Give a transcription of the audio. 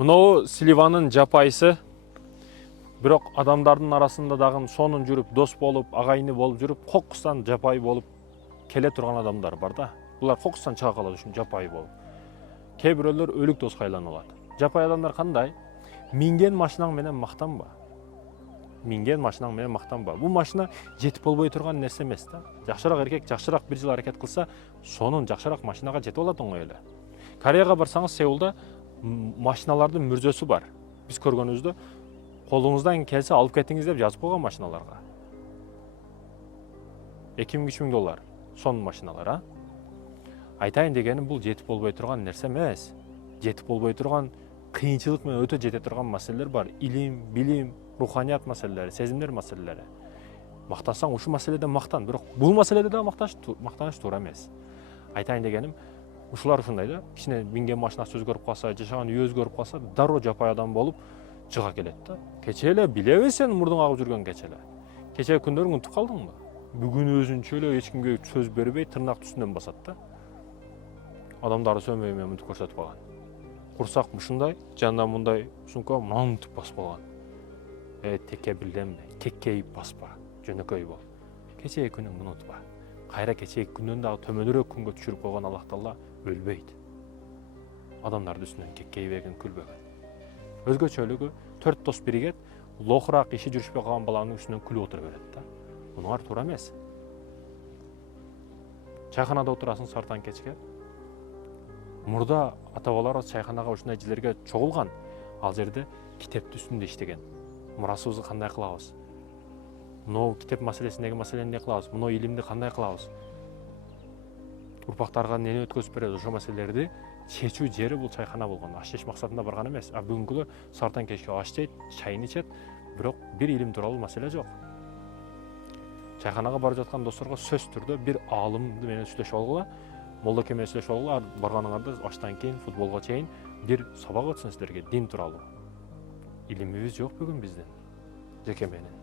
Мынау Сливанын жапайсы. Бирок адамдардын арасында дагы сонун жүрүп, дос болуп, агайыны болуп жүрүп, кокустан жапайы болуп келе турган адамдар бар да. Булар кокустан чыга калат үчүн жапайы болуп. Кээ бирөөлөр өлүк доска айланып алат. Жапайы адамдар кандай? Минген машинаң менен мактанба. Минген машинаң менен мактанба. Бул машина жетип болбой турган нерсе эмес да. Жакшыраак эркек, жакшыраак бир жыл аракет кылса, сонун жакшыраак машинага жетип алат оңой эле. Кореяга барсаңыз, Сеулда машиналардын мүрзөсү бар. Биз көргөнүбүздө колуңуздан келсе алып кетиңиз деп жазып койгон машиналарга. 2000-3000 доллар сонун машиналар, а? Айтайын дегеним, бул жетип болбой турган нерсе эмес. Жетип болбой турган кыйынчылык менен өтө жете турган маселелер бар. Илим, билим, руханият маселелери, сезимдер маселелери. Мактансаң ушу маселеде мактан, бирок бул маселеде да мактаныш туура эмес. Айтайын дегеним, ушулар ушундай да, кичине минген машинасы өзгөрүп калса, жашаган үй өзгөрүп калса, дароо жапайы адам болуп чыга келет да. Кече эле билебиз сен мурдуң агып жүргөн кече эле. Кечеги күндөрүң унутуп калдыңбы? Бүгүн өзүнчө эле эч кимге сөз бербей, тырнак үстүнөн басат да. Адамдарды сөмөй менен мынтип көрсөтүп калган. Курсак мушундай, жанында мындай сумка мынтип басып калган. Теке билдемби? Кеккейип баспа, жөнөкөй бол. Кечеги күнүңдү унутпа. Кайра кечеги күндөн дагы төмөнүрөөк күнгө түшүрүп койгон Аллах Таала өлбөйт. Адамдардын үстүнөн кеккейбеген, күлбөгөн. Өзгөчөлүгү 4 дос биригет, лохураак иши жүрүшпөй калган баланын үстүнөн күлүп отура берет да. Мунуңар туура эмес. Чайканада отурасың сартаң кечке. Мурда ата-бабаларыбыз чайканага ушундай жерлерге чогулган. Ал жерде китептин үстүндө иштеген. Мурасыбызды кандай кылабыз? Мынау китеп маселесиндеги маселени эмне кылабыз? Мынау илимди кандай кылабыз? Урпактарга эмне өткөзүп беребиз? Ошол маселелерди чечүү жери бул чайкана болгон. Аш жеш максатында барган эмес. Бүгүнкү сартаң кечке аш жейт, чайын ичет, бирок бир илим тууралуу маселе жок. Чайканага барып жаткан досторго сөз түрдө бир аалым менен сүйлөшүп алгыла, молдоке менен сүйлөшүп алгыла, барганыңарда аштан кийин футболго чейин бир сабак өтсүн силерге дин тууралуу. Илимибиз жок бүгүн биздин, жеке менен.